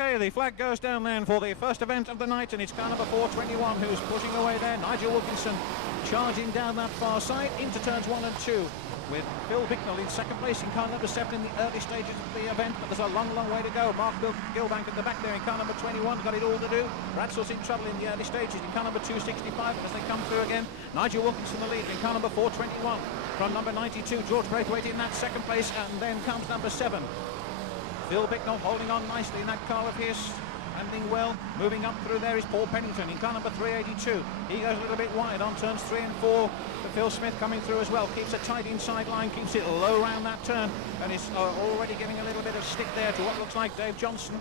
Okay, the flag goes down then for the first event of the night, and it's car number 421 who's pushing away there. Nigel Wilkinson charging down that far side into turns 1 and 2, with Phil Bicknell in second place in car number 7 in the early stages of the event, but there's a long way to go. Mark Gilbank at the back there in car number 21, got it all to do. Bradsell's in trouble in the early stages in car number 265, but as they come through again, Nigel Wilkinson the lead in car number 421. From number 92, George Braithwaite in that second place, and then comes number 7. Phil Bicknell holding on nicely in that car of his, handling well. Moving up through there is Paul Pennington in car number 382. He goes a little bit wide on turns 3 and 4. But Phil Smith coming through as well, keeps a tight inside line, keeps it low around that turn, and is already giving a little bit of stick there to what looks like Dave Johnson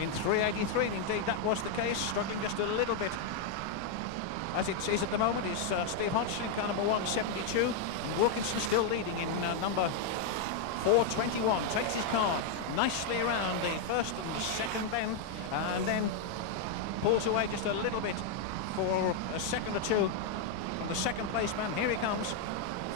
in 383. And indeed that was the case, struggling just a little bit as it is at the moment is Steve Hodgson in car number 172, and Wilkinson still leading in number 421. Takes his car nicely around the first and second bend, and then pulls away just a little bit for a second or two from the second place man. Here he comes,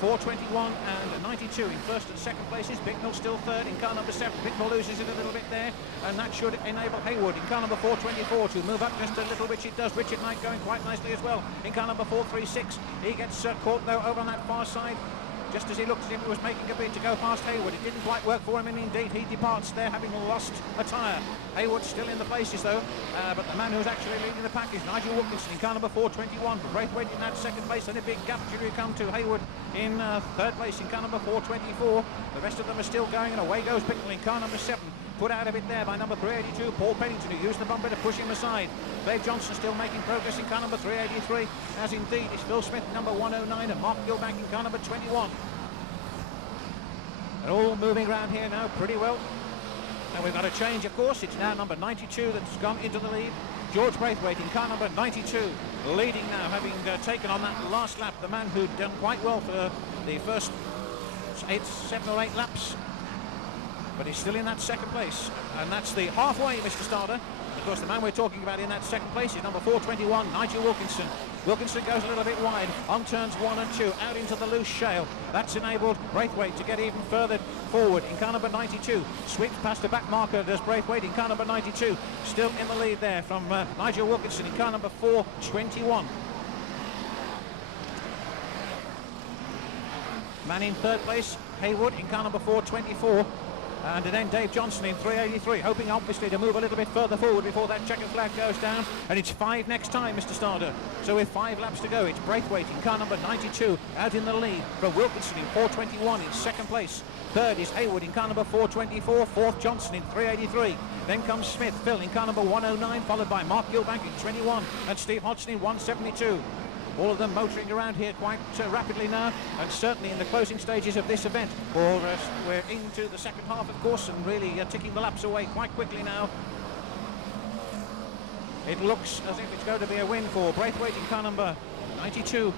421 and 92 in first and second places. Bicknell still third in car number 7. Bicknell loses it a little bit there, and that should enable Haywood in car number 424 to move up just a little, which it does. Richard Knight going quite nicely as well in car number 436. He gets caught though over on that far side, just as he looked as if he was making a bid to go past Haywood. It didn't quite work for him, and indeed he departs there having lost a tyre. Haywood still in the places though, but the man who's actually leading the pack is Nigel Wilkinson in car number 421. Braithwaite in that second place, and a big gap should come to Haywood in third place in car number 424. The rest of them are still going, and away goes Bicknell in car number 7. Put out a bit there by number 382, Paul Pennington, who used the bumper to push him aside. Dave Johnson still making progress in car number 383, as indeed is Phil Smith, number 109, and Mark Gilbank in car number 21. They're all moving around here now pretty well. And we've got a change, of course. It's now number 92 that's gone into the lead. George Braithwaite in car number 92, leading now, having taken on that last lap the man who'd done quite well for the first 7 or 8 laps. But he's still in that second place, and that's the halfway, Mr. Starter. Of course, the man we're talking about in that second place is number 421, Nigel Wilkinson. Wilkinson goes a little bit wide on turns 1 and 2, out into the loose shale. That's enabled Braithwaite to get even further forward in car number 92. Sweeps past the back marker, does Braithwaite in car number 92. Still in the lead there from Nigel Wilkinson in car number 421. Man in third place, Haywood in car number 424. And then Dave Johnson in 383, hoping obviously to move a little bit further forward before that checkered flag goes down. And it's 5 next time, Mr. Starder. So with 5 laps to go, it's Braithwaite in car number 92 out in the lead from Wilkinson in 421 in second place. Third is Haywood in car number 424, fourth Johnson in 383. Then comes Smith, Phil in car number 109, followed by Mark Gilbank in 21 and Steve Hodgson in 172. All of them motoring around here quite rapidly now, and certainly in the closing stages of this event. We're into the second half, of course, and really ticking the laps away quite quickly now. It looks as if it's going to be a win for Braithwaite in car number 92.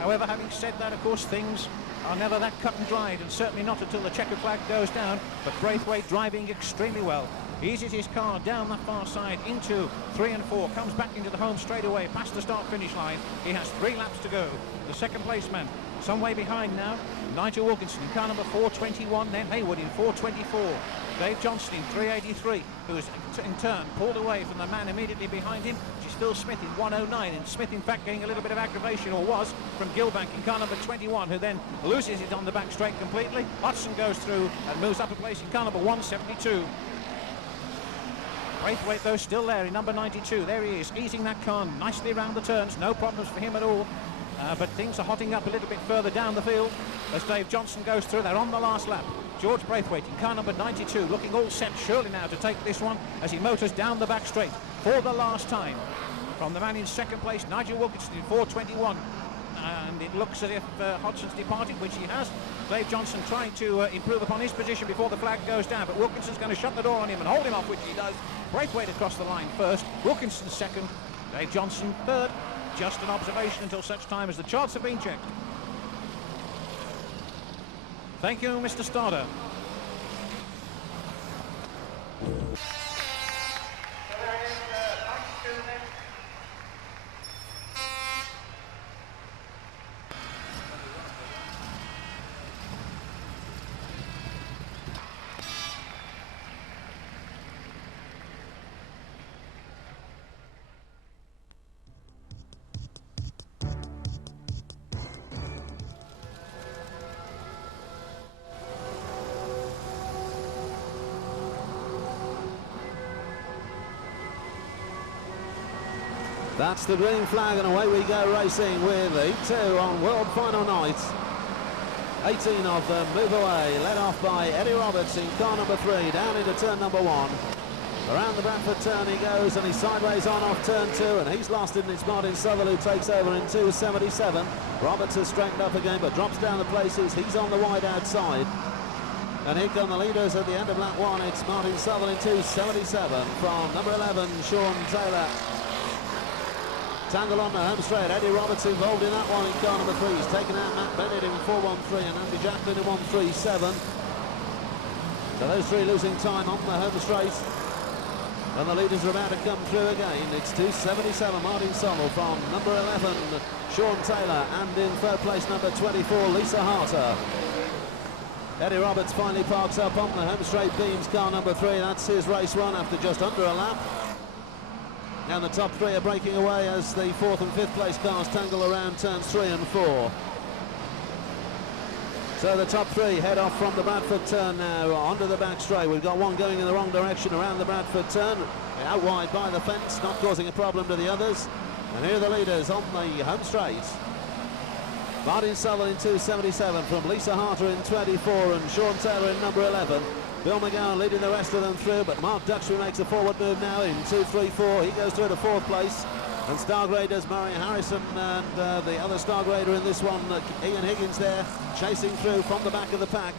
However, having said that, of course, things are never that cut and dried, and certainly not until the checkered flag goes down. But Braithwaite driving extremely well. Eases his car down that far side into 3 and 4, comes back into the home straight away past the start-finish line. He has 3 laps to go. The second place man, some way behind now, Nigel Wilkinson in car number 421, then Haywood in 424. Dave Johnson in 383, who is in turn pulled away from the man immediately behind him, which is Phil Smith in 109. And Smith, in fact, getting a little bit of aggravation, or was, from Gilbank in car number 21, who then loses it on the back straight completely. Hodgson goes through and moves up a place in car number 172. Braithwaite, though, still there in number 92. There he is, easing that car nicely around the turns. No problems for him at all. But things are hotting up a little bit further down the field as Dave Johnson goes through. They're on the last lap. George Braithwaite in car number 92, looking all set surely now to take this one as he motors down the back straight for the last time. From the man in second place, Nigel Wilkinson in 421. And it looks as if Hodgson's departed, which he has. Dave Johnson trying to improve upon his position before the flag goes down, but Wilkinson's going to shut the door on him and hold him off, which he does. Braithwaite across the line first, Wilkinson second, Dave Johnson third. Just an observation until such time as the charts have been checked. Thank you, Mr. Starder. That's the green flag, and away we go racing with the two on World Final Night. 18 of them move away, led off by Eddie Roberts in car number 3, down into turn number 1. Around the Bradford turn he goes, and he's sideways on off turn 2, and he's lost it, and it's Martin Southall who takes over in 2.77. Roberts has straightened up again, but drops down the places. He's on the wide outside. And here come the leaders at the end of lap 1. It's Martin Southall in 2.77 from number 11, Sean Taylor. Tangle on the home straight. Eddie Roberts involved in that one in car number 3. He's taken out Matt Bennett in 4.13 and Andy Jacklin in 1.37. So those three losing time on the home straight. And the leaders are about to come through again. It's 2.77 Martin Southall from number 11, Sean Taylor, and in third place number 24, Lisa Harter. Eddie Roberts finally parks up on the home straight beams, car number 3. That's his race run after just under a lap. And the top 3 are breaking away as the 4th and 5th place cars tangle around turns 3 and 4. So the top 3 head off from the Bradford turn now onto the back straight. We've got one going in the wrong direction around the Bradford turn, out wide by the fence, not causing a problem to the others. And here are the leaders on the home straight. Martin Southall in 2.77 from Lisa Harter in 24 and Sean Taylor in number 11. Bill McGowan leading the rest of them through, but Mark Duxbury makes a forward move now in 2.34. He goes through to 4th place. And star graders Murray Harrison and the other star grader in this one, Ian Higgins there, chasing through from the back of the pack.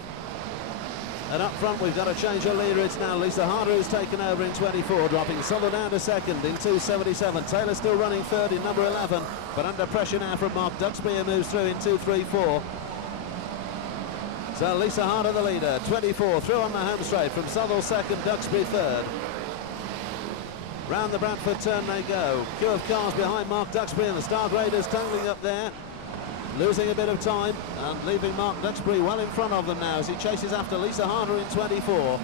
And up front we've got to change our leader. It's now Lisa Harder who's taken over in 24, dropping Southall down to 2nd in 2.77. Taylor still running 3rd in number 11, but under pressure now from Mark Duxbury, who moves through in 2.34. So Lisa Harder the leader, 24 through on the home straight from Southall 2nd, Duxbury 3rd. Round the Bradford turn they go. Queue of cars behind Mark Duxbury, and the star graders tangling up there, losing a bit of time and leaving Mark Duxbury well in front of them now as he chases after Lisa Harder in 24.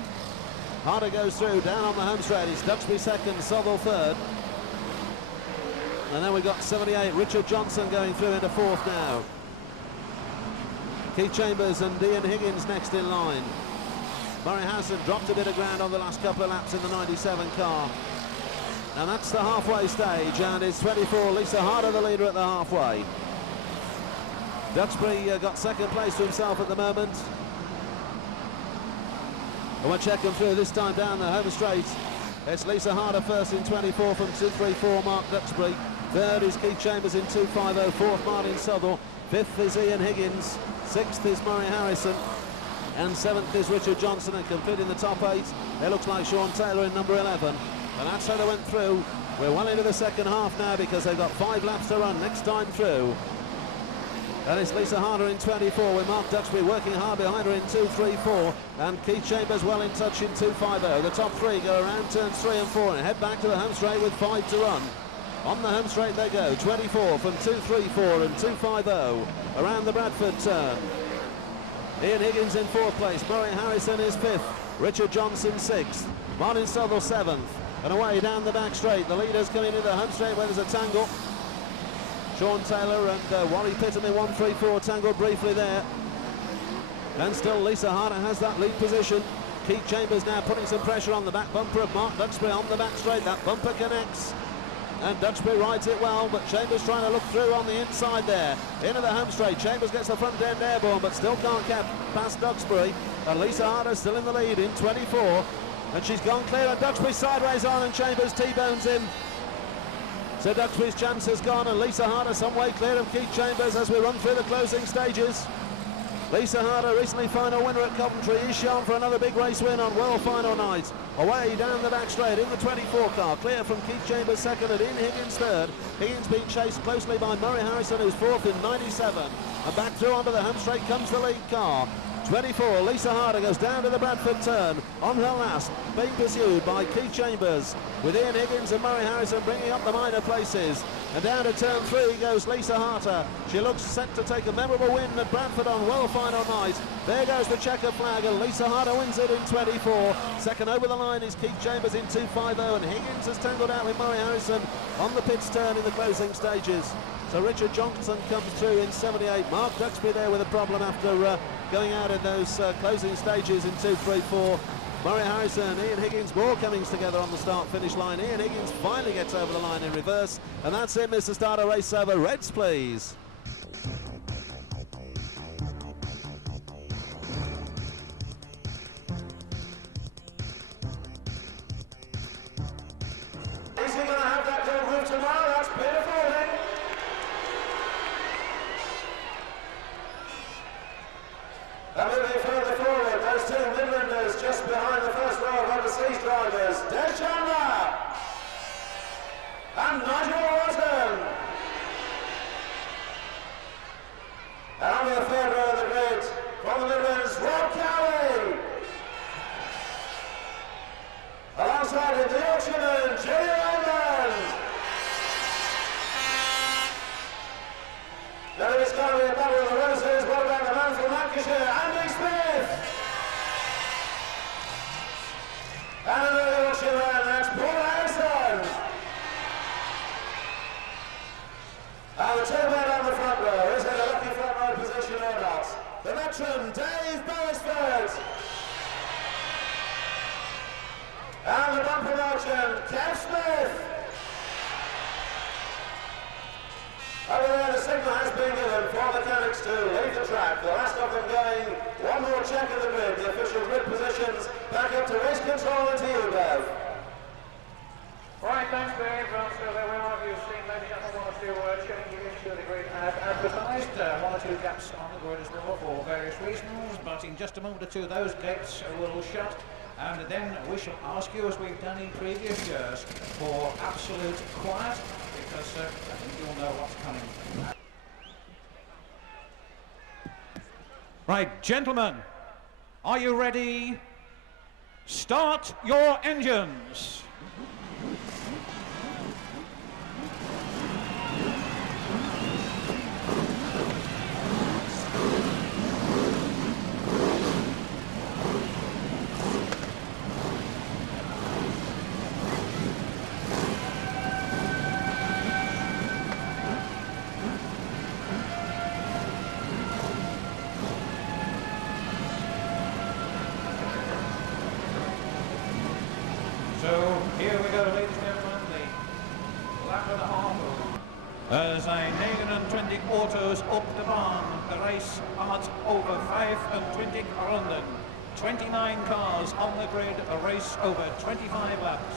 Harder goes through down on the home straight. It's Duxbury 2nd, Southall 3rd. And then we've got 78 Richard Johnson going through into 4th now. Keith Chambers and Ian Higgins next in line. Murray Harrison dropped a bit of ground on the last couple of laps in the 97 car. And that's the halfway stage, and it's 24 Lisa Harder the leader at the halfway. Duxbury got 2nd place to himself at the moment. And we'll check them through this time down the home straight. It's Lisa Harder first in 24 from 2.34 Mark Duxbury. 3rd is Keith Chambers in 2.50. 4th Martin Southall. 5th is Ian Higgins. 6th is Murray Harrison. And 7th is Richard Johnson, and completing the top 8. It looks like Sean Taylor in number 11. And that's how they went through. We're well into the second half now because they've got 5 laps to run next time through. And it's Lisa Harder in 24 with Mark Duxbury working hard behind her in 2.34. And Keith Chambers well in touch in 2.50. The top 3 go around turns 3 and 4 and head back to the home straight with 5 to run. On the home straight they go, 24 from 2.34 and 2.50 around the Bradford turn. Ian Higgins in 4th place, Murray Harrison is 5th, Richard Johnson 6th, Martin Southall 7th. And away down the back straight, the leaders coming into the home straight where there's a tangle. Sean Taylor and Wally Pitton in 1.34 tangled briefly there. And still Lisa Harder has that lead position. Keith Chambers now putting some pressure on the back bumper of Mark Duxbury on the back straight. That bumper connects. And Duxbury rides it well, but Chambers trying to look through on the inside there. Into the home straight. Chambers gets the front end airborne, but still can't get past Duxbury. And Lisa Harder still in the lead in 24. And she's gone clear, and Duxbury sideways on, and Chambers T-bones him. So Duxbury's chance has gone, and Lisa Harder some way clear of Keith Chambers as we run through the closing stages. Lisa Harder, recently final winner at Coventry, is shown for another big race win on World Final Night. Away down the back straight in the 24 car, clear from Keith Chambers 2nd and Ian Higgins 3rd. Higgins being chased closely by Murray Harrison, who's 4th in 97. And back through onto the home straight comes the lead car. 24, Lisa Harder goes down to the Bradford turn on her last, being pursued by Keith Chambers, with Ian Higgins and Murray Harrison bringing up the minor places. And down to turn 3 goes Lisa Harder. She looks set to take a memorable win at Bradford on World Final Night. There goes the checker flag, and Lisa Harder wins it in 24. 2nd over the line is Keith Chambers in 2.50, and Higgins has tangled out with Murray Harrison on the pits turn in the closing stages. So Richard Johnson comes through in 78. Mark Duxbury there with a problem after going out in those closing stages in 2.34. Murray Harrison, Ian Higgins, Moore Cummings together on the start-finish line. Ian Higgins finally gets over the line in reverse, and that's it, Mr. Starter. Race over. Reds, please. Is he going to have that gold roof tomorrow? That's beautiful, then. And moving further forward, those two Midlanders just behind the first row of overseas drivers, Des Chandler and Nigel Wharton. And on the third row of the grid, from the Midlands, Rob Cowley. Alongside him, the Yorkshireman, Julia Raymond. Now it's going to be a battle of the roses. What about the man from Lancashire, Andy Smith? And another Yorkshireman, that's Paul Harrison. And the two men on the front row, is it a lucky front row position or not? The veteran, Dave Beresford. And the bumper merchant, Kev Smith. Over there, the signal has been given for mechanics to leave the track. The last of them going. One more check of the grid. The official grid positions back up to race control and to you, Bev. Right, thanks, Dave. So there we are. You've seen, ladies and gentlemen, one or two checking you into the grid advertised. One or two gaps on the grid as well for various reasons. But in just a moment or two, those gates will shut. And then we shall ask you, as we've done in previous years, for absolute quiet, because I think you'll know what's coming. Right, gentlemen, are you ready? Start your engines. So here we go, ladies and gentlemen, the lap and a half as a 29 autos up the barn. The race at over 25 runden. 29 cars on the grid, a race over 25 laps.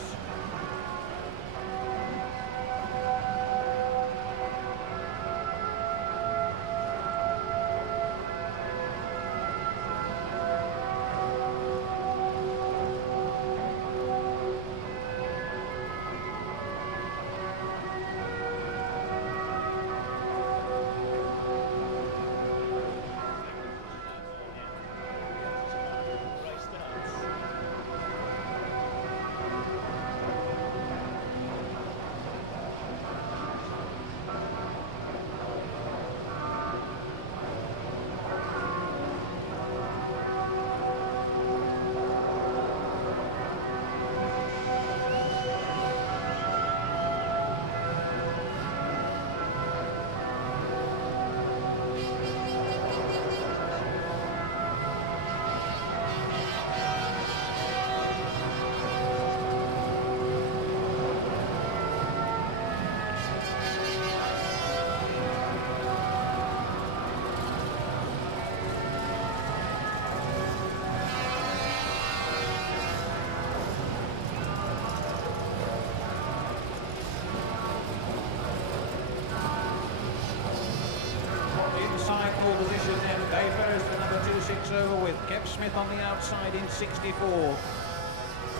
Pole position then, Dave Ferris, the number 260 with Kev Smith on the outside in 64.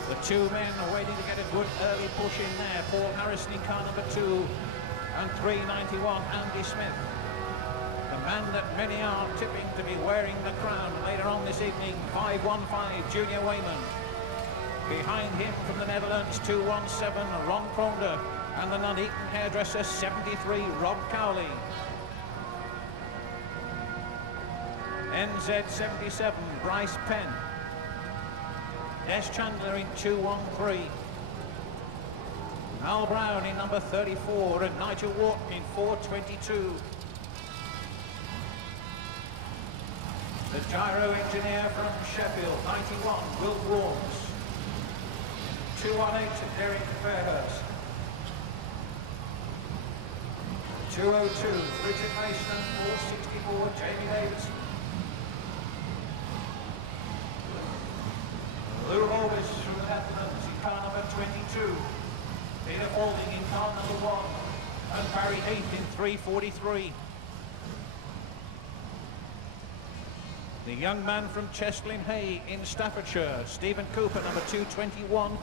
The two men waiting to get a good early push in there. Paul Harrison in car number 2 and 391 Andy Smith. The man that many are tipping to be wearing the crown later on this evening, 515 Junior Wayman. Behind him from the Netherlands, 217 Ron Ponder, and the Nuneaton hairdresser 73 Rob Cowley. NZ 77 Bryce Penn. Des Chandler in 213. Al Brown in number 34 and Nigel Wharton in 422. The Gyro engineer from Sheffield, 91, Will Warnes. 218, Derek Fairhurst. 202, Richard Mason, 464, Jamie Davidson. Lou Horbis from the Netherlands in car number 22. Peter Falding in car number 1. And Barry Heath in 343. The young man from Chestlin Hay in Staffordshire, Stephen Cooper, number 221.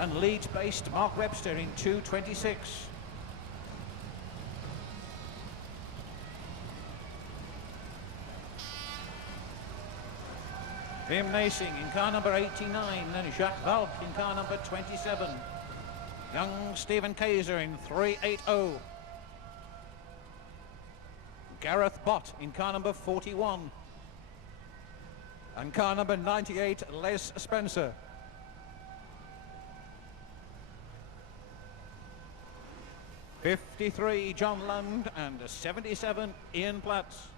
And Leeds-based Mark Webster in 226. Tim Nasing in car number 89 and Jacques Valk in car number 27. Young Stephen Kaiser in 380. Gareth Bott in car number 41. And car number 98, Les Spencer. '53, John Lund, and 77, Ian Platts.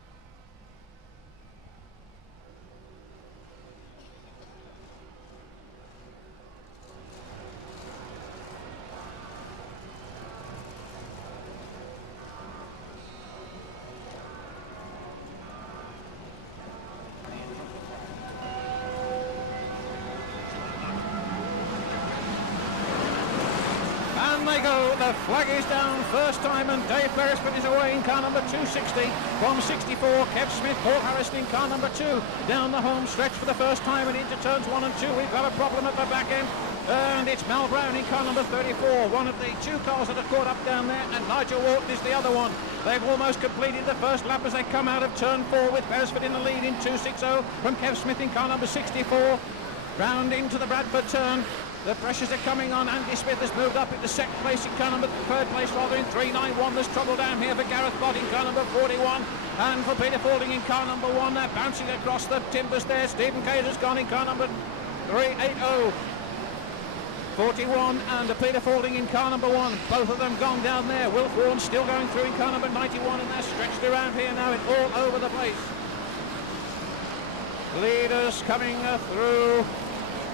They go, the flag is down first time, and Dave Beresford is away in car number 260 from 64. Kev Smith, Paul Harrison in car number 2 down the home stretch for the first time and into turns 1 and 2. We've got a problem at the back end, and it's Mal Brown in car number 34, one of the 2 cars that are caught up down there, and Nigel Walton is the other one. They've almost completed the first lap as they come out of turn 4 with Beresford in the lead in 260 from Kev Smith in car number 64. Round into the Bradford turn. The pressures are coming on. Andy Smith has moved up into second place in car number, third place rather, in 391. There's trouble down here for Gareth Bott in car number 41. And for Peter Falding in car number 1. They're bouncing across the timbers there. Stephen Kaiser's gone in car number 380. 41 and Peter Falding in car number 1. Both of them gone down there. Will Warren still going through in car number 91, and they're stretched around here now in all over the place. Leaders coming through.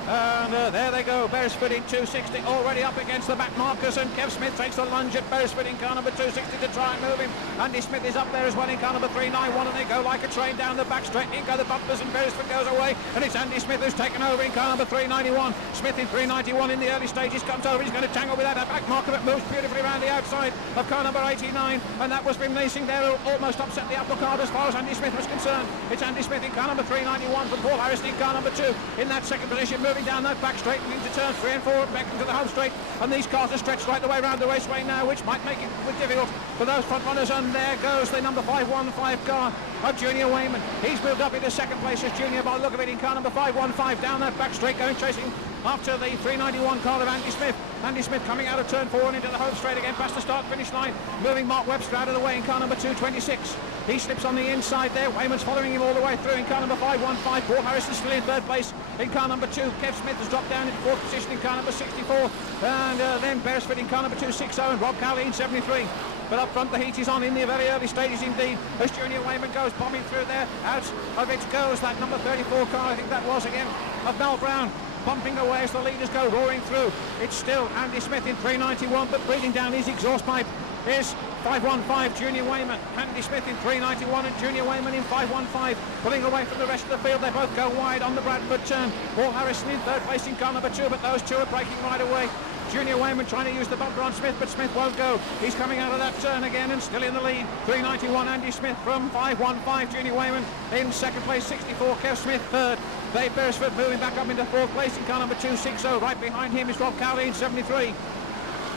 And there they go, Beresford in 260, already up against the back markers, and Kev Smith takes a lunge at Beresford in car number 260 to try and move him. Andy Smith is up there as well in car number 391, and they go like a train down the back straight. In go the bumpers, and Beresford goes away, and it's Andy Smith who's taken over in car number 391. Smith in 391 in the early stages comes over, he's going to tangle with that back marker, but moves beautifully around the outside of car number 89, and that was Wim Leasing there who almost upset the apple cart as far as Andy Smith was concerned. It's Andy Smith in car number 391 from Paul Harrison in car number 2 in that second position, moving down that back straight into turns 3 and 4 back into the home straight, and these cars are stretched right the way around the raceway now, which might make it difficult for those front runners. And there goes the number 515 car of Junior Wayman. He's moved up into second place as Junior by the look of it in car number 515 down that back straight, going chasing after the 391 car of Andy Smith. Andy Smith coming out of turn 4 and into the home straight again past the start finish line, moving Mark Webster out of the way in car number 226. He slips on the inside there. Wayman's following him all the way through in car number 515. Paul Harrison still in third place in car number 2. Kev Smith has dropped down into fourth position in car number 64. And then Beresford in car number 260 and Rob Cowley in 73. But up front the heat is on in the very early stages indeed as Junior Wayman goes bombing through there. Out of it goes that number 34 car, I think that was again, of Mal Brown, bumping away as the leaders go roaring through. It's still Andy Smith in 391, but breathing down his exhaust pipe is 515 Junior Wayman. Andy Smith in 391 and Junior Wayman in 515, pulling away from the rest of the field. They both go wide on the Bradford turn. Paul Harrison in third place in car number 2, but those two are breaking right away. Junior Wayman trying to use the bumper on Smith, but Smith won't go. He's coming out of that turn again and still in the lead. 391 Andy Smith from 515 Junior Wayman in second place. 64 Kev Smith third. Dave Beresford moving back up into fourth place in car number 260. Right behind him is Rob Cowley in 73.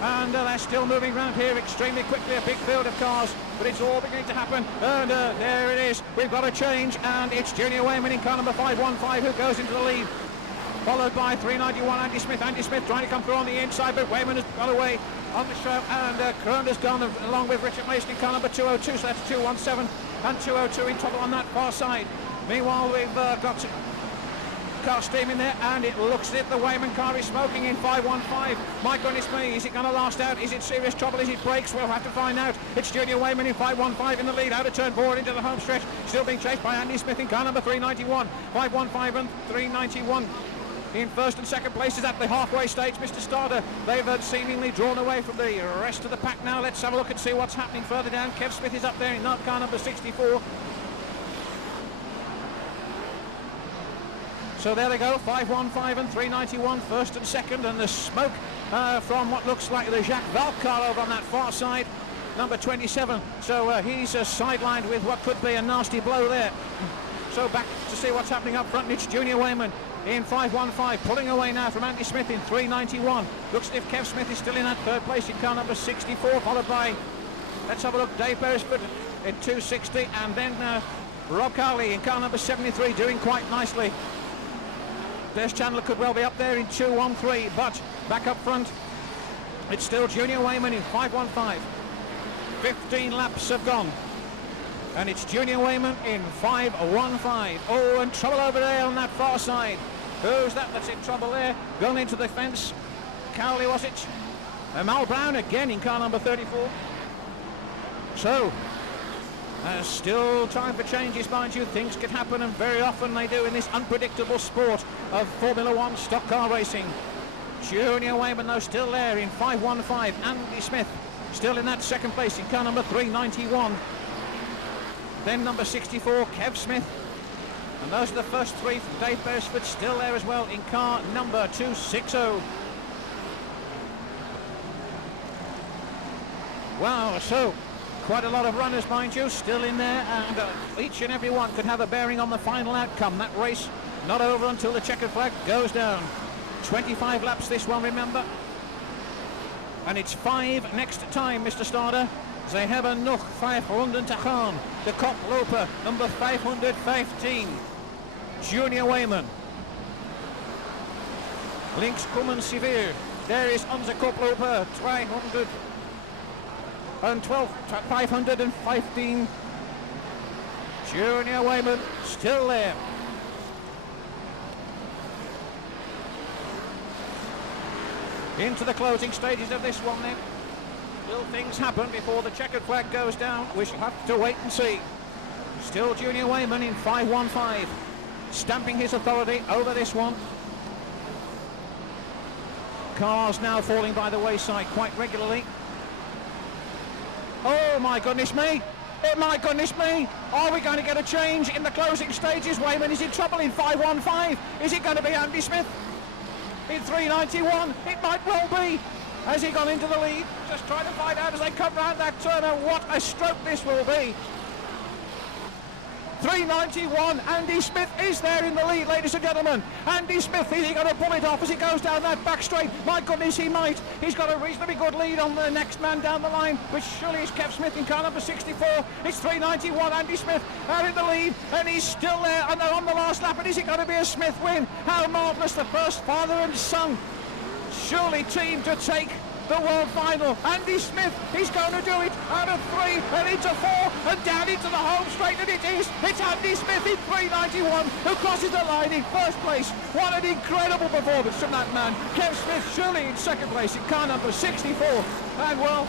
And they're still moving around here extremely quickly, a big field of cars, but it's all beginning to happen. And there it is, we've got a change, and it's Junior Wayman in car number 515 who goes into the lead, followed by 391 Andy Smith. Andy Smith trying to come through on the inside, but Wayman has got away on the show, and Krohn has gone along with Richard Mason in car number 202, so that's 217 and 202 in trouble on that far side. Meanwhile, we've got car steaming there, and it looks as if the Wayman car is smoking in 5.15. My goodness me, is it going to last out? Is it serious trouble? Is it brakes? We'll have to find out. It's Junior Wayman in 5.15 in the lead, out of turn 4 into the home stretch, still being chased by Andy Smith in car number 391. 5.15 and 391. In first and second places at the halfway stage, Mr. Starter. They've seemingly drawn away from the rest of the pack now. Let's have a look and see what's happening further down. Kev Smith is up there in car number 64. So there they go, 5.15 and 391, first and second, and the smoke from what looks like the Jacques Valk car over on that far side, number 27. So he's sidelined with what could be a nasty blow there. So back to see what's happening up front, and it's Junior Wayman in 5.15, pulling away now from Andy Smith in 391. Looks as if Kev Smith is still in that third place in car number 64, followed by, let's have a look, Dave Beresford in 260, and then Rob Cowley in car number 73, doing quite nicely. Des Chandler could well be up there in 2.13, but back up front, it's still Junior Wayman in 5.15. 15 laps have gone, and it's Junior Wayman in 5.15. Oh, and trouble over there on that far side. Who's that that's in trouble there? Gone into the fence. Cowley, was it? Mal Brown again in car number 34. So, still time for changes, mind you. Things could happen, and very often they do in this unpredictable sport of Formula One stock car racing. Junior Wayman, though, still there in 5.15. Andy Smith still in that second place in car number 391. Then number 64, Kev Smith. And those are the first three from Dave Beresford, still there as well in car number 260. Wow, so quite a lot of runners, mind you, still in there, and each and every one could have a bearing on the final outcome. That race not over until the checkered flag goes down. 25 laps this one, remember. And it's 5 next time, Mr. Starter. They have nog 500 te gaan. De koploper, number 515. Junior Wayman. Links komen ze weer. There is onze koploper, 515. Junior Wayman still there. Into the closing stages of this one then. Will things happen before the checkered flag goes down? We shall have to wait and see. Still Junior Wayman in 5.15, stamping his authority over this one. Cars now falling by the wayside quite regularly. Oh my goodness me! Oh my goodness me! Are we going to get a change in the closing stages? Wayman is in trouble in 5.15. Is it going to be Andy Smith in 391? It might well be. Has he gone into the lead? Just trying to find out as they come round that turn, and what a stroke this will be. 391, Andy Smith is there in the lead, ladies and gentlemen. Andy Smith, is he going to pull it off as he goes down that back straight? My goodness, he might. He's got a reasonably good lead on the next man down the line, which surely is Kev Smith in car number 64. It's 391, Andy Smith out in the lead, and he's still there, and they're on the last lap, and is it going to be a Smith win? How marvellous, the first father and son surely team to take the world final. Andy Smith, he's going to do it out of 3 and into 4 and down into the home straight, and it's Andy Smith in 391 who crosses the line in first place. What an incredible performance from that man. Kev Smith surely in second place in car number 64, and well,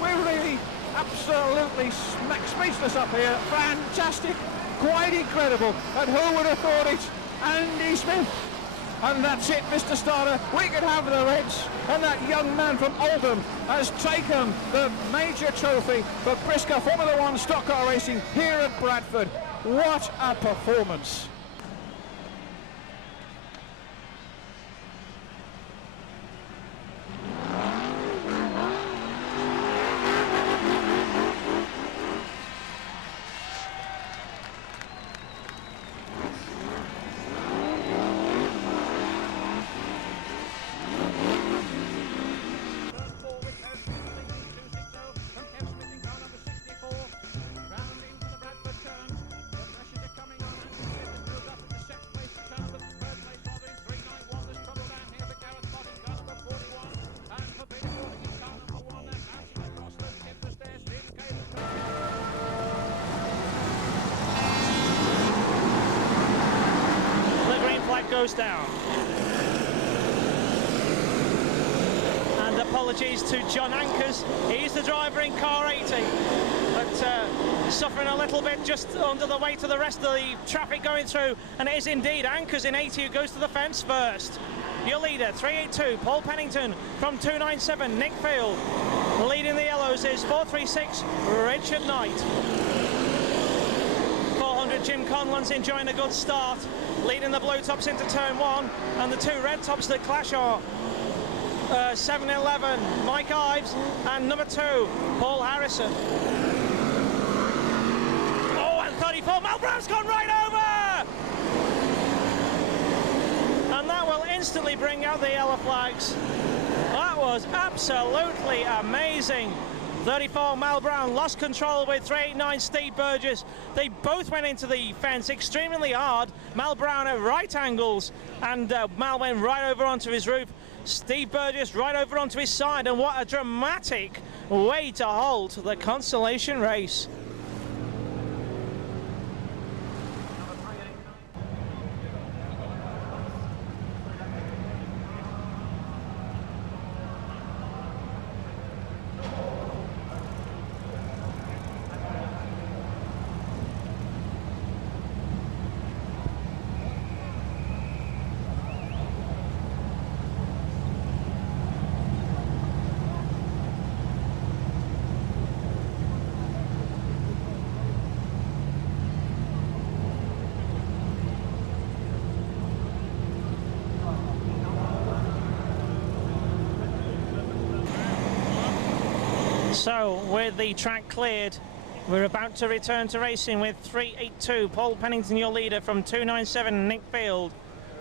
we're really absolutely speechless up here. Fantastic, quite incredible, and who would have thought it? Andy Smith. And that's it, Mr. Starter. We can have the Reds, and that young man from Oldham has taken the major trophy for BriSCA Formula One stock car racing here at Bradford. What a performance! that goes down. And apologies to John Ankers. He's the driver in car 80, but suffering a little bit just under the weight of the rest of the traffic going through. And it is indeed Ankers in 80 who goes to the fence first. Your leader, 382, Paul Pennington from 297, Nick Field. Leading the yellows is 436, Richard Knight. 400, Jim Conlon's enjoying a good start, leading the blue tops into turn 1, and the 2 red tops that clash are 711, Mike Ives, and number 2, Paul Harrison. Oh, and 34, Mal Brown's gone right over! And that will instantly bring out the yellow flags. That was absolutely amazing. 34, Mal Brown lost control with 389, Steve Burgess. They both went into the fence extremely hard. Mal Brown at right angles, and Mal went right over onto his roof. Steve Burgess right over onto his side, and what a dramatic way to halt the consolation race. So, with the track cleared, we're about to return to racing with 382, Paul Pennington, your leader, from 297, Nick Field.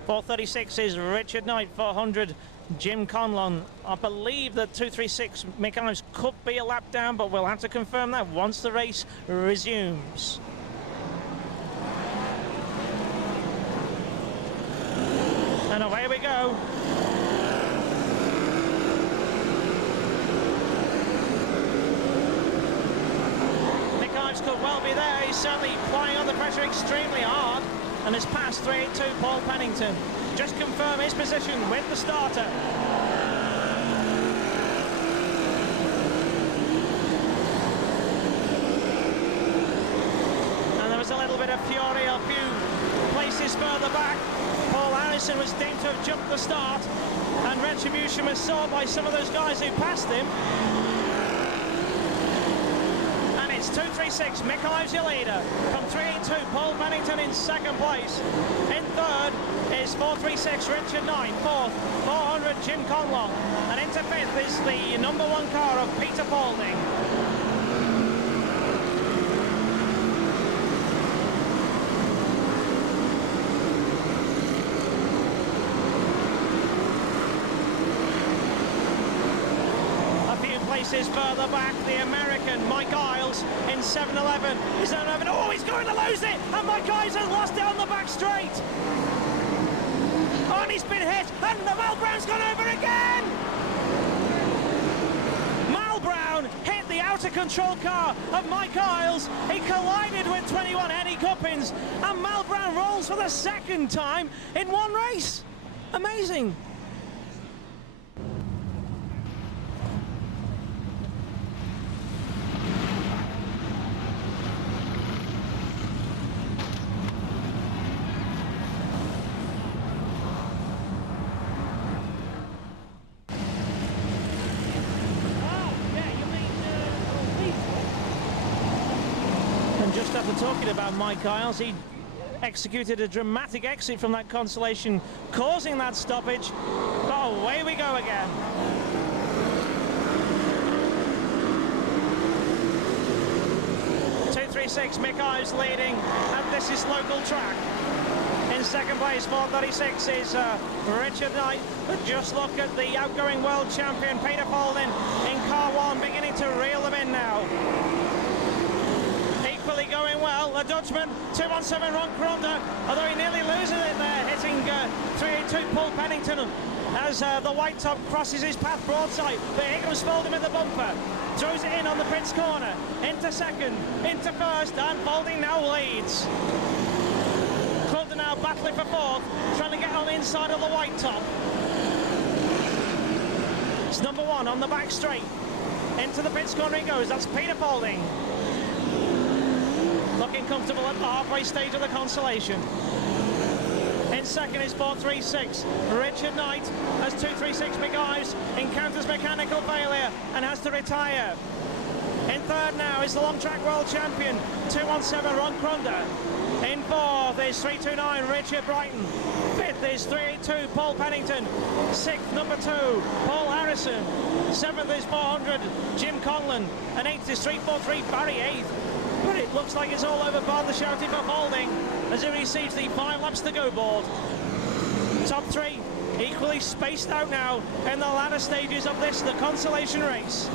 436 is Richard Knight, 400, Jim Conlon. I believe that 236, Mick Ives, could be a lap down, but we'll have to confirm that once the race resumes. And away we go. Could well be there. He's certainly applying on the pressure extremely hard and has passed 382 Paul Pennington. Just confirm his position with the starter. And there was a little bit of fury a few places further back. Paul Harrison was deemed to have jumped the start, and retribution was sought by some of those guys who passed him. 236, Mick Ives, your leader. From 382, Paul Pennington in second place. In third is 436, Richard Knight. Fourth, 400, Jim Conlon. And into fifth is the number 1 car of Peter Paulding. Places further back, the American Mike Ives in 711 is on over. Oh, he's going to lose it, and Mike Ives has lost it on the back straight. Oh, and he's been hit, and the Mal Brown's gone over again. Mal Brown hit the outer control car of Mike Ives. He collided with 21 Eddie Cuppins, and Mal Brown rolls for the second time in one race. Amazing. Just after talking about Mike Ives, he executed a dramatic exit from that consolation, causing that stoppage. But away we go again. .236, Mick Ives leading, and this is local track. In second place, 436 is Richard Knight. But just look at the outgoing world champion, Peter Paulding, in car 1, beginning to reel them in now. Equally going well, the Dutchman, 217 Ron Cronda, although he nearly loses it there, hitting 382 Paul Pennington as the white top crosses his path broadside. But here comes Paulding with the bumper, throws it in on the pits corner, into second, into first, and Paulding now leads. Cronda now battling for fourth, trying to get on inside of the white top. It's number 1 on the back straight. Into the pits corner he goes. That's Peter Faulding. Looking comfortable at the halfway stage of the consolation. In second is 436. Richard Knight, as 236 McIves encounters mechanical failure and has to retire. In third now is the long track world champion, 217 Ron Crunder. In fourth is 329 Richard Brighton. Fifth is 382 Paul Pennington. Sixth, number 2, Paul Harrison. Seventh is 400 Jim Conlon. And eighth is 343 Barry Eighth. But it looks like it's all over bar the shouting for Faulding as he receives the 5 laps to go board. Top 3 equally spaced out now in the latter stages of this, the consolation race.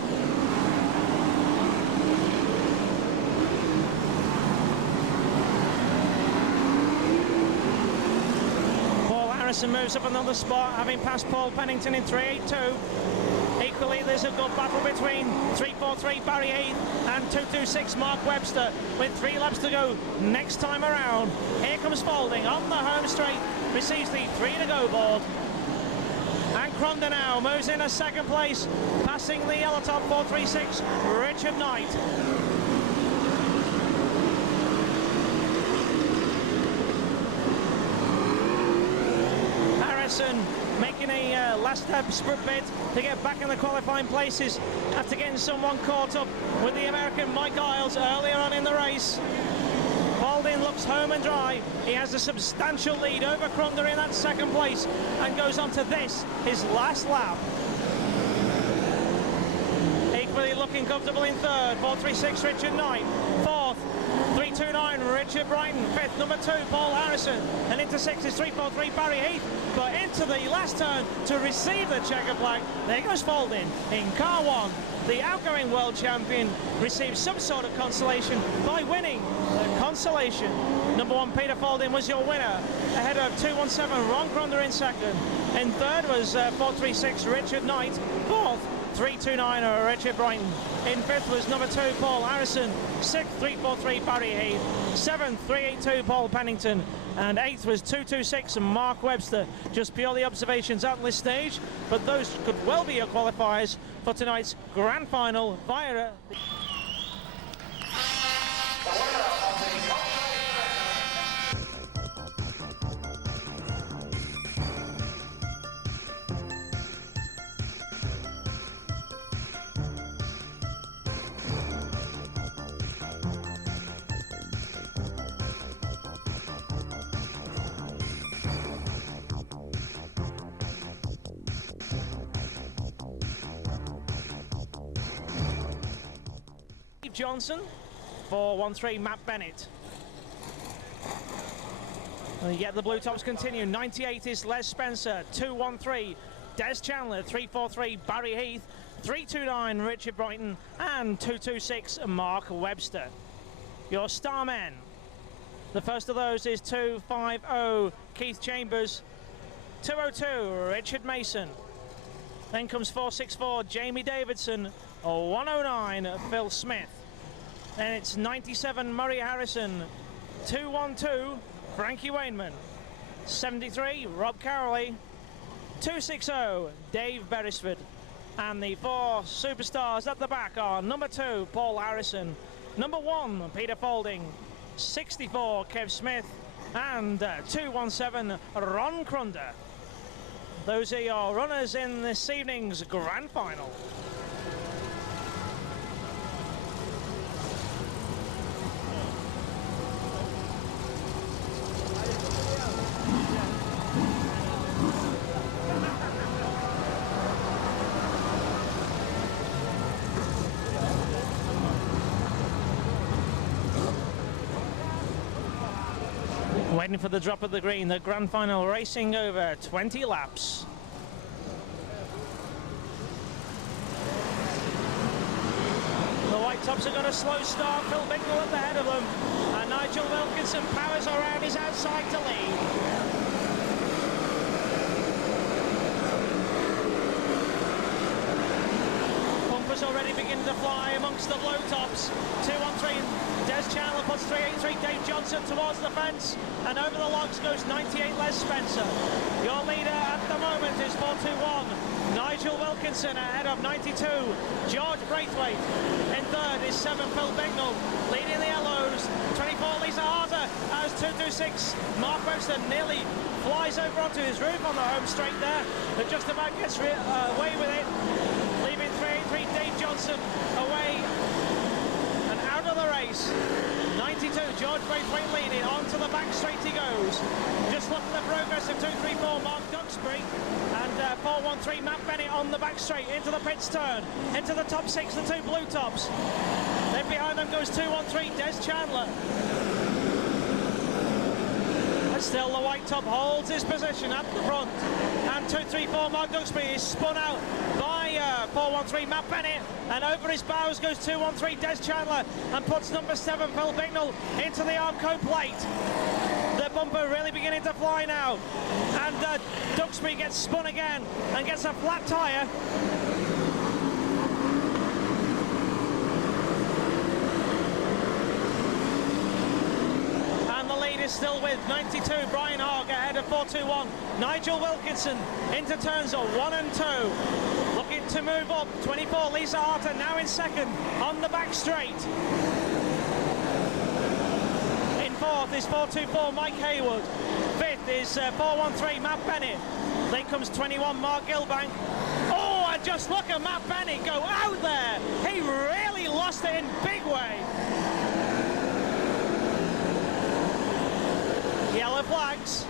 Harrison moves up another spot, having passed Paul Pennington in 382. Equally, there's a good battle between 343 Barry Heath and 226 Mark Webster with 3 laps to go next time around. Here comes Faulding on the home straight, receives the 3 to go board. And Crunder now moves in a second place, passing the yellow top 436 Richard Knight. Making a last sprint bid to get back in the qualifying places after getting someone caught up with the American Mike Isles earlier on in the race. Faulding looks home and dry. He has a substantial lead over Crunder in that second place and goes on to this, his last lap. Equally looking comfortable in third, 436 Richard Knight. Fourth, 329 Richard Brighton. Fifth, number 2 Paul Harrison. And into sixth is 343 Barry Heath. But into the last turn to receive the checker flag, there goes Faulding in car 1. The outgoing world champion receives some sort of consolation by winning the consolation. Number 1 Peter Faulding was your winner, ahead of 217 Ron Crunder in second. In third was 436 Richard Knight. Fourth, 329 Richard Brighton. In fifth was number 2 Paul Harrison. Sixth, 343 Barry Heath. Seventh, 382 Paul Pennington. And eighth was 226 Mark Webster. Just purely observations at this stage, but those could well be your qualifiers for tonight's grand final via Johnson, 413 Matt Bennett. And yet the blue tops continue. 98 is Les Spencer, 213 Des Chandler, 343 Barry Heath, 329 Richard Brighton, and 226 Mark Webster. Your star men. The first of those is 250 Keith Chambers, 202 Richard Mason. Then comes 464 Jamie Davidson, 109 Phil Smith. Then it's 97 Murray Harrison, 212 Frankie Wainman, 73 Rob Carrolley, 260 Dave Beresford. And the 4 superstars at the back are number 2 Paul Harrison, number 1 Peter Faulding, 64 Kev Smith, and 217 Ron Crunder. Those are your runners in this evening's grand final. Waiting for the drop of the green, the grand final racing over 20 laps. The white tops have got a slow start, Phil Bicknell at the head of them, and Nigel Wilkinson powers around his outside to lead. Bumpers already beginning to fly amongst the low tops. 213 Des Chandler puts 383 Dave Johnson towards the fence, and over the logs goes 98 Les Spencer. Your Wilkinson ahead of 92, George Braithwaite. In third is 7, Phil Bignell. Leading the yellows, 24, Lisa Harter, as 226, Mark Webster nearly flies over onto his roof on the home straight there, but just about gets away with it. Leaving 383, Dave Johnson away and out of the race. 92, George Braithwaite leading, onto the back straight he goes. Just look at the progress of 234, Mark Duxbury, and 413, Matt Bennett on the back straight, into the pits turn, into the top 6, the 2 blue tops. Then behind them goes 213, Des Chandler. But still the white top holds his position at the front. And 234, Mark Duxbury is spun out by 413, Matt Bennett, and over his bows goes 213, Des Chandler, and puts number 7, Phil Bignell, into the Armco plate. The bumper really beginning to fly now, and Duxbury gets spun again and gets a flat tyre. Still with 92, Brian Hogg ahead of 421, Nigel Wilkinson into turns 1 and 2, looking to move up. 24, Lisa Harter now in second on the back straight. In fourth is 424, Mike Haywood. Fifth is 413, Matt Bennett. Then comes 21, Mark Gilbank. Oh, and just look at Matt Bennett go out there. He really lost it in big way. Yellow flags,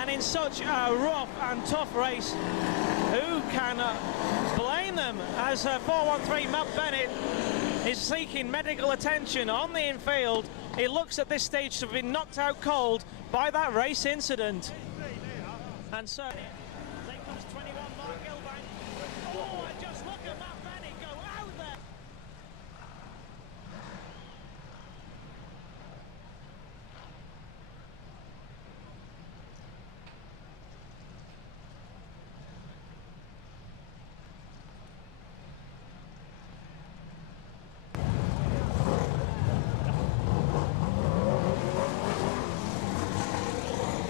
and in such a rough and tough race, who can blame them, as 413 Matt Bennett is seeking medical attention on the infield. He looks at this stage to have been knocked out cold by that race incident. And so then comes 21 Mark Gilbank. Oh, and just look at Matt Bennett go out there.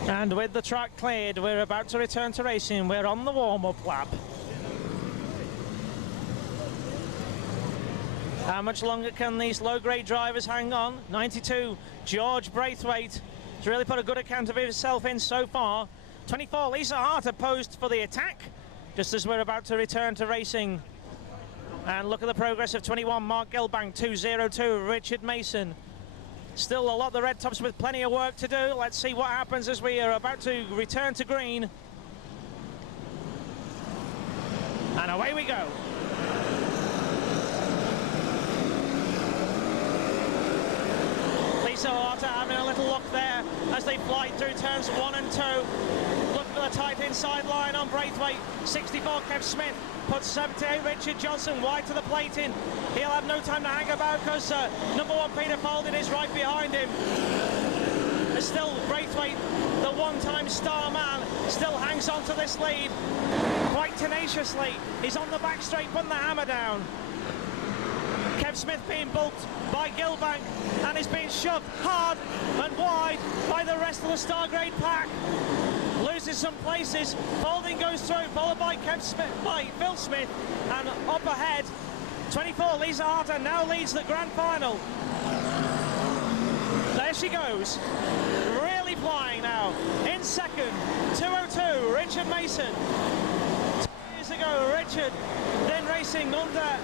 And with the track cleared, we're about to return to racing. We're on the warm-up lap. How much longer can these low-grade drivers hang on? 92, George Braithwaite has really put a good account of himself in so far. 24, Lisa Harter posed for the attack, just as we're about to return to racing. And look at the progress of 21, Mark Gilbank, 202, Richard Mason. Still a lot of the red tops with plenty of work to do. Let's see what happens as we are about to return to green. And away we go. Lisa Harter having a little look there as they fly through turns 1 and 2. Look for the tight inside line on Braithwaite. 64, Kev Smith. Puts 78, Richard Johnson wide to the plating. He'll have no time to hang about because number 1, Peter Folding, is right behind him. And still Braithwaite, the one-time star man, still hangs on to this lead quite tenaciously. He's on the back straight, putting the hammer down. Kev Smith being bulked by Gilbank and is being shoved hard and wide by the rest of the star grade pack. Loses some places. Folding goes through, followed by Phil Smith, and up ahead 24, Lisa Harter now leads the grand final. There she goes, really flying now. In second, 202, Richard Mason. 2 years ago, Richard then racing under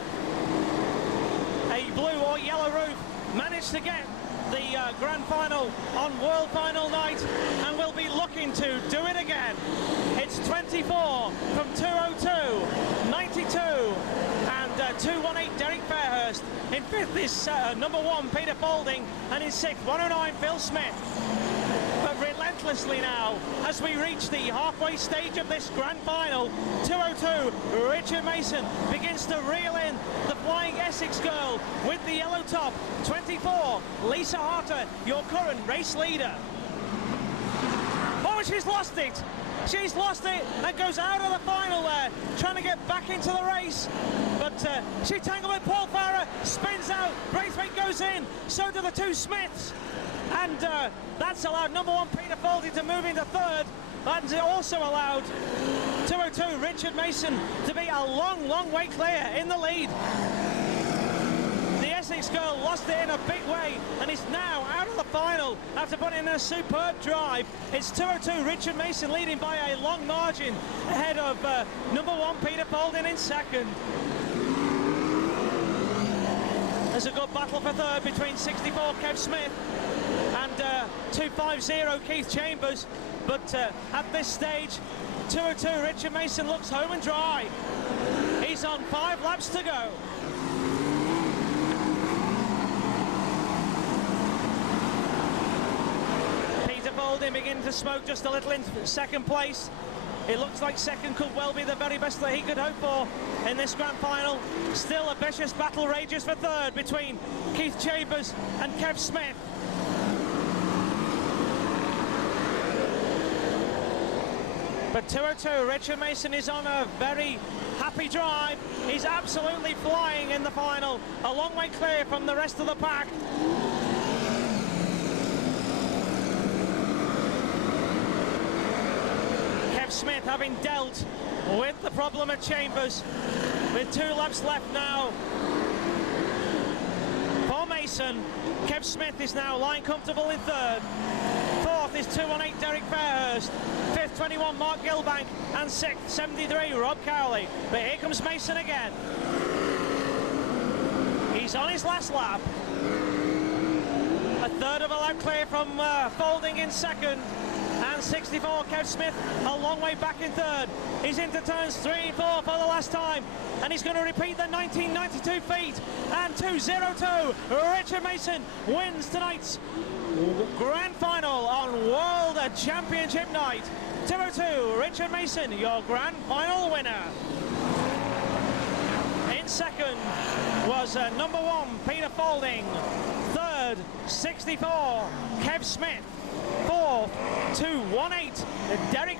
a blue or yellow roof, managed to get the grand final on World Final night, and will be looking to do it again. It's 24 from 202, 92, and 218 Derek Fairhurst. In fifth is number 1 Peter Folding, and in sixth 109 Phil Smith. But relentlessly now, as we reach the halfway stage of this grand final, 202 Richard Mason begins to reel in the flying Essex girl with the yellow top. 24 Lisa Harter, your current race leader. Oh, she's lost it. She's lost it and goes out of the final there, trying to get back into the race. But she tangled with Paul Farah, spins out, Braithwaite goes in, so do the 2 Smiths. And that's allowed number 1 Peter Folding to move into third and it also allowed 202 Richard Mason to be a long way clear in the lead. The Essex girl lost it in a big way and is now out of the final after putting in a superb drive. It's 202 Richard Mason leading by a long margin ahead of number 1 Peter Folding in second. There's a good battle for third between 64 Kev Smith and 250 Keith Chambers, but at this stage 202 Richard Mason looks home and dry. He's on 5 laps to go. Peter Folding beginning to smoke just a little in second place. It looks like second could well be the very best that he could hope for in this grand final. Still a vicious battle rages for third between Keith Chambers and Kev Smith. But 202 Richard Mason is on a very happy drive. He's absolutely flying in the final. A long way clear from the rest of the pack. Smith having dealt with the problem at Chambers with 2 laps left now for Mason. Kev Smith is now lying comfortable in third. Fourth is 218 Derek Fairhurst. Fifth 21 Mark Gilbank, and sixth 73 Rob Cowley. But here comes Mason again. He's on his last lap. A third of a lap clear from Folding in second. And 64 Kev Smith a long way back in third. He's into turns 3 and 4 for the last time, and he's going to repeat the 1992 feat. And 202 Richard Mason wins tonight's grand final on World Championship night. 202 Richard Mason, your grand final winner. In second was number 1 Peter Folding. Third 64 Kev Smith. Fourth 218 Derek.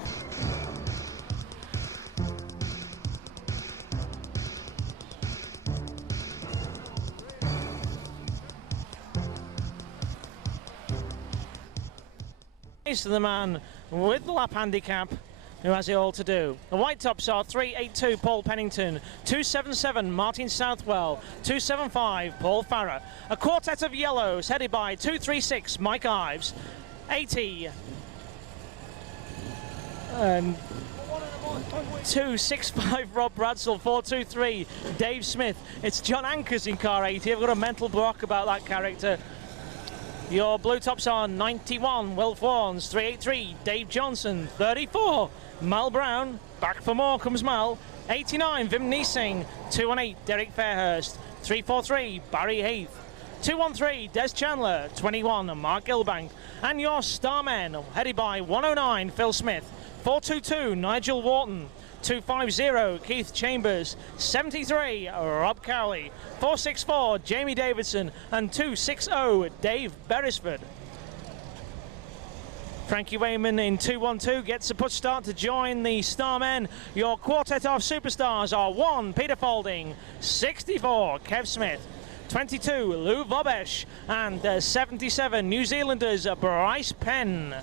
Is the man with the lap handicap who has it all to do. The white tops are 382 Paul Pennington, 277 Martin Southwell, 275 Paul Farrer. A quartet of yellows headed by 236 Mike Ives, 80 and 265 Rob Bradsell, 423 Dave Smith. It's John Anchors in car 80. I've got a mental block about that character. Your blue tops are 91 Will Fawns, 383 Dave Johnson, 34 Mal Brown, back for more comes Mal, 89 Vim Neesing, 218 Derek Fairhurst, 343 Barry Heath, 213 Des Chandler, 21 Mark Gilbank, and your starmen headed by 109 Phil Smith, 422 Nigel Wharton, 250 Keith Chambers, 73 Rob Cowley, 464 Jamie Davidson, and 260 Dave Beresford. Frankie Wayman in 212 gets a push start to join the starmen. Your quartet of superstars are 1 Peter Folding, 64 Kev Smith, 22 Lou Vobesh, and 77 New Zealanders Bryce Penn.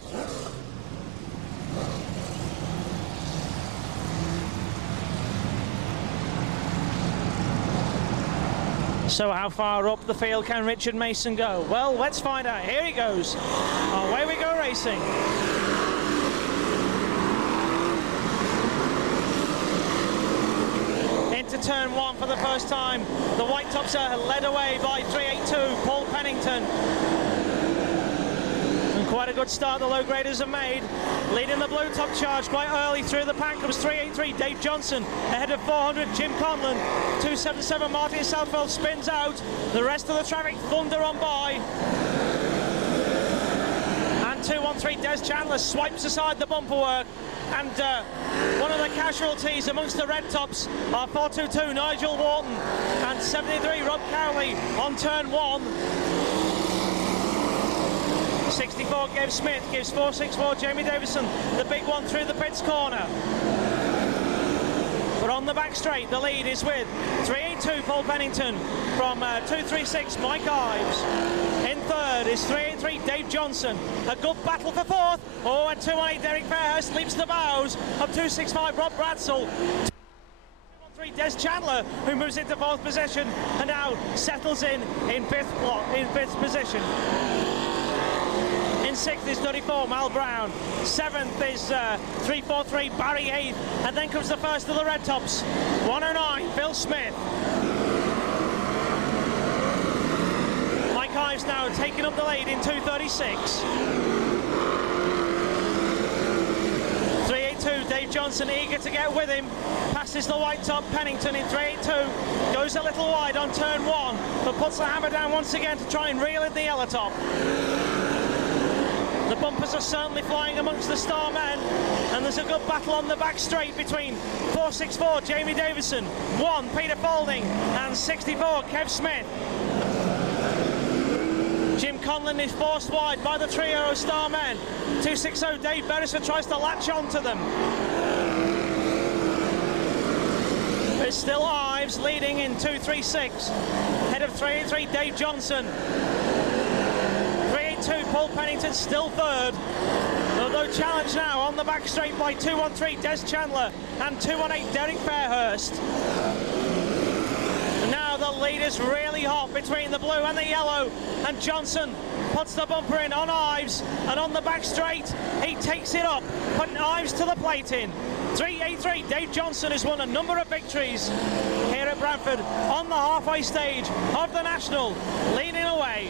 So how far up the field can Richard Mason go? Well, let's find out. Here he goes. Away we go racing. Into turn 1 for the first time. The white tops are led away by 382 Paul Pennington. And quite a good start the low graders have made. Leading the blue top charge quite early through the pack comes 383 Dave Johnson. Ahead of 400 Jim Conlon. 277 Martin Southwell spins out. The rest of the traffic thunder on by. And 213 Des Chandler swipes aside the bumper work. And one of the casualties amongst the red tops are 422 Nigel Wharton and 73 Rob Cowley on turn 1. 64 Gabe Smith gives 464 Jamie Davison the big one through the pits corner. But on the back straight, the lead is with 382 Paul Pennington from 236 Mike Ives. In third is 383 Dave Johnson. A good battle for fourth. Oh, and 218 Derek Fairhurst leaps the bows of 265 Rob Bradsell. 213 Des Chandler, who moves into fourth position and now settles in fifth position. In sixth is 34 Mal Brown. Seventh is 343 Barry Heath, and then comes the first of the Red Tops, 109 Phil Smith. Mike Ives now taking up the lead in 236. 382 Dave Johnson eager to get with him. Passes the white top Pennington in 382. Goes a little wide on turn one, but puts the hammer down once again to try and reel in the yellow top. The bumpers are certainly flying amongst the star men, and there's a good battle on the back straight between 464 Jamie Davidson, 1 Peter Faulding, and 64 Kev Smith. Jim Conlon is forced wide by the trio of star men. 260 Dave Beresford tries to latch onto them. It's still Ives leading in 236, head of 383 Dave Johnson. 382 Paul Pennington still third, although challenged now on the back straight by 213 Des Chandler and 218 Derek Fairhurst. Now the lead is really hot between the blue and the yellow, and Johnson puts the bumper in on Ives, and on the back straight he takes it up, putting Ives to the plate in. 383 Dave Johnson has won a number of victories here at Bradford on the halfway stage of the National, leading away.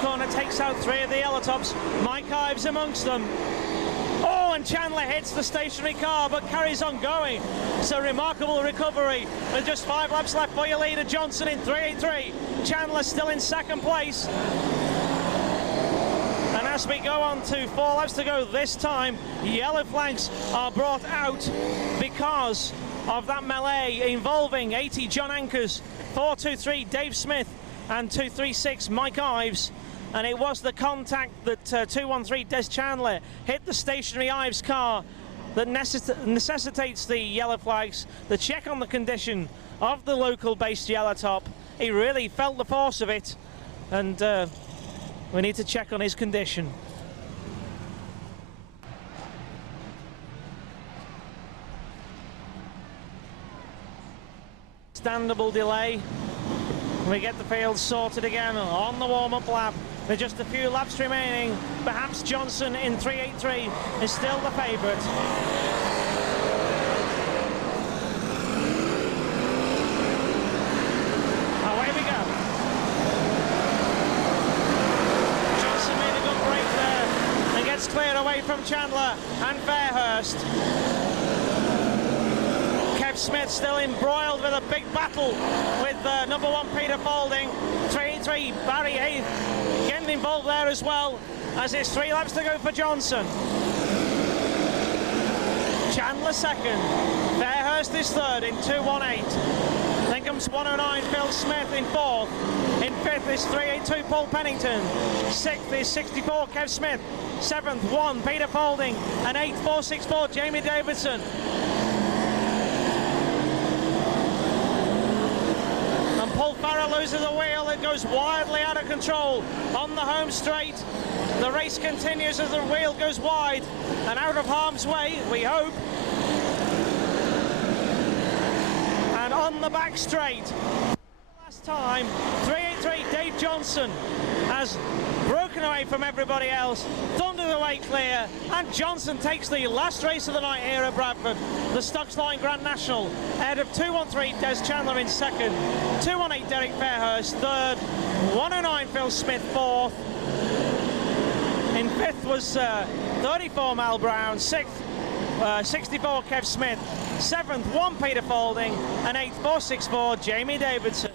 Corner takes out 3 of the yellow tops. Mike Ives amongst them. Oh, and Chandler hits the stationary car but carries on going. It's a remarkable recovery with just 5 laps left for your leader Johnson in 383. Chandler still in second place. And as we go on to 4 laps to go this time, yellow flags are brought out because of that melee involving 80 John Anchors, 423 Dave Smith, and 236 Mike Ives, and it was the contact that 213 Des Chandler hit the stationary Ives car that necessitates the yellow flags. The check on the condition of the local based yellow top, he really felt the force of it, and we need to check on his condition. Understandable delay. We get the field sorted again on the warm-up lap with just a few laps remaining. Perhaps Johnson in 383 is still the favourite. Away we go. Johnson made a good break there and gets clear away from Chandler and Fairhurst. Kev Smith still embroiled with a big battle with number 1 Peter Faulding. 383 Barry Heath getting involved there as well, as it's 3 laps to go for Johnson. Chandler second, Fairhurst is third in 218. Then comes 109 Phil Smith in fourth. In fifth is 382 Paul Pennington. Sixth is 64 Kev Smith. Seventh 1 Peter Faulding, and 8th 464 Jamie Davidson. Paul Farah loses the wheel. It goes wildly out of control on the home straight. The race continues as the wheel goes wide and out of harm's way, we hope. And on the back straight, last time, 383 Dave Johnson has broken away from everybody else, thundered away clear, and Johnson takes the last race of the night here at Bradford, the Stocks Line Grand National, ahead of 213 Des Chandler in second, 218 Derek Fairhurst third, 109 Phil Smith fourth. In fifth was 34 Mal Brown, sixth 64 Kev Smith, seventh 1 Peter Faulding, and 8th 464 Jamie Davidson.